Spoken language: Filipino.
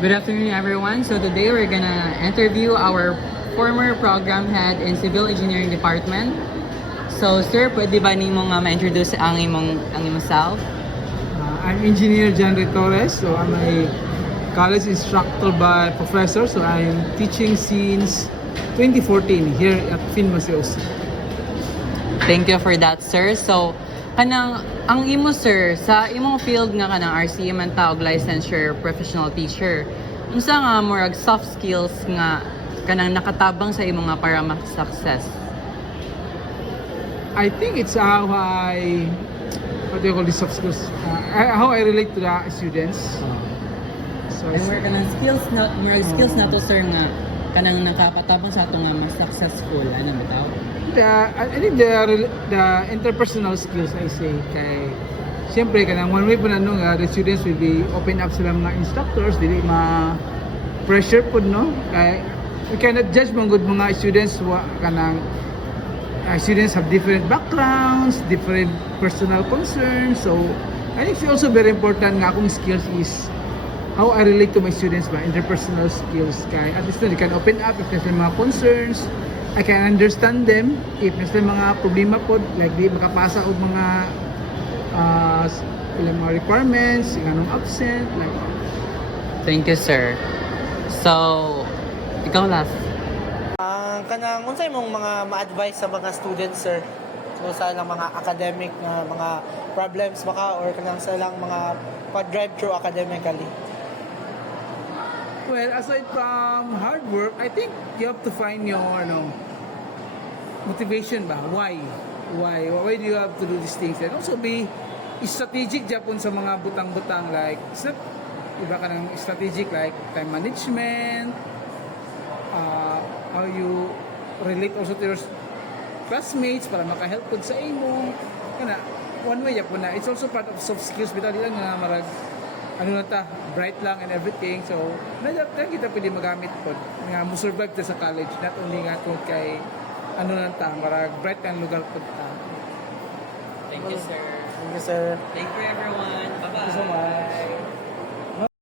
Good afternoon, everyone. So today we're gonna interview our former program head in Civil Engineering Department. So, sir, pwede ba nimo nga ma-introduce ang imong self? I'm Engineer Janry Torres, so I'm a college instructor by professor, so I'm teaching since 2014 here at FinMasiosi. Thank you for that, sir. So, ang imo, sir, sa imong field nga kanang RCE man tawag licensure professional teacher. Unsa nga murag soft skills nga kanang nakatabang sa imo nga para ma-success? I think it's how what do you call this soft skills? How I relate to the students. So And we're kanang skills na to, sir, nga kanang nakapatabang sa ato nga mas successful ano bitaw? I think the interpersonal skills I say kay siyempre kanang one way po na the students will be open up sila mga instructors dili ma pressure po no kay we cannot judge mga students kanang students have different backgrounds, different personal concerns, so I think it's also very important nga akong skills is how I relate to my students ba, interpersonal skills kay at least they can open up if there's mga concerns. I can understand them if may mga problema po like di makapasa og mga ilang mga requirements, anong absent like. Thank you, sir. So, ikaw last. Kanang unsay mong mga ma-advise sa mga students, sir? So sa ilang mga academic na mga problems baka or kanang sa ilang mga pag-drive through academically. Well, aside from hard work, I think you have to find your motivation ba? Why? Why do you have to do these things? And also be strategic Japon sa mga butang-butang like it's not iba ka ng strategic like time management, how you relate also to your classmates para maka-help pod sa imo. Kana one way Japon na. It's also part of soft skills bitaw di lang nga marag bright lang and everything. So, kita pwede magamit po nga mo survive ta sa college not only nga kung kay marag bright ang lugar po ta. Thank you, sir. Thank you, sir. Thank you, everyone. Bye-bye. Thank you so much.